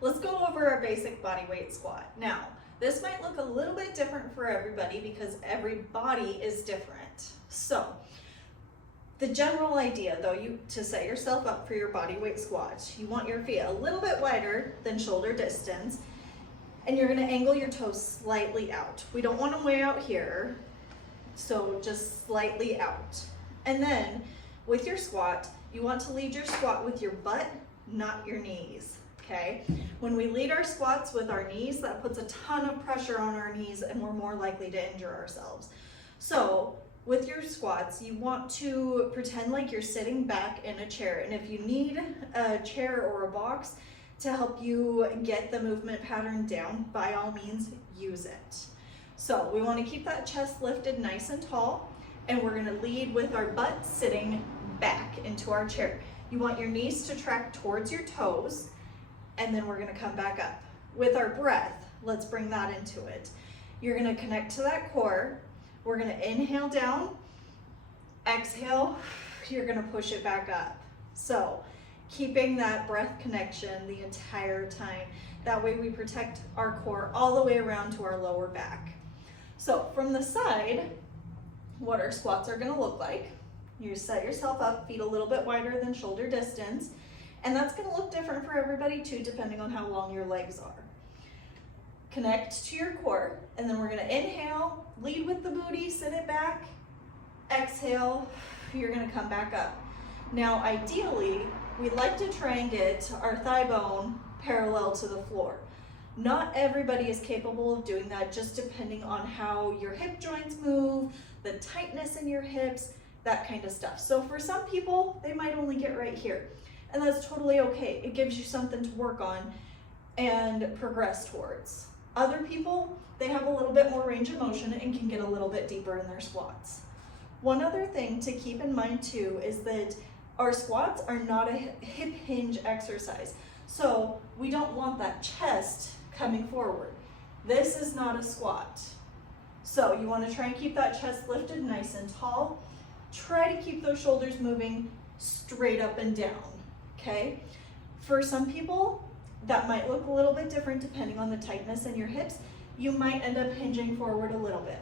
Let's go over our basic body weight squat. Now, this might look a little bit different for everybody because every body is different. So, the general idea though, to set yourself up for your body weight squat, you want your feet a little bit wider than shoulder distance, and you're gonna angle your toes slightly out. We don't want them way out here, so just slightly out. And then with your squat, you want to lead your squat with your butt, not your knees, okay? When we lead our squats with our knees, that puts a ton of pressure on our knees and we're more likely to injure ourselves. So with your squats, you want to pretend like you're sitting back in a chair. And if you need a chair or a box to help you get the movement pattern down, by all means, use it. So we want to keep that chest lifted nice and tall, and we're going to lead with our butt sitting back into our chair. You want your knees to track towards your toes, and then we're going to come back up. With our breath, let's bring that into it. You're going to connect to that core. We're going to inhale down, exhale, you're going to push it back up. So keeping that breath connection the entire time. That way we protect our core all the way around to our lower back. So from the side, what our squats are going to look like, you set yourself up, feet a little bit wider than shoulder distance, and that's going to look different for everybody too, depending on how long your legs are. Connect to your core, and then we're going to inhale, lead with the booty, sit it back, exhale, you're going to come back up. Now ideally, we'd like to try and get our thigh bone parallel to the floor. Not everybody is capable of doing that, just depending on how your hip joints move, the tightness in your hips, that kind of stuff. So for some people, they might only get right here, and that's totally okay. It gives you something to work on and progress towards. Other people, they have a little bit more range of motion and can get a little bit deeper in their squats. One other thing to keep in mind too is that our squats are not a hip hinge exercise. So we don't want that chest coming forward. This is not a squat. So you want to try and keep that chest lifted nice and tall. Try to keep those shoulders moving straight up and down, okay? For some people, that might look a little bit different depending on the tightness in your hips. You might end up hinging forward a little bit.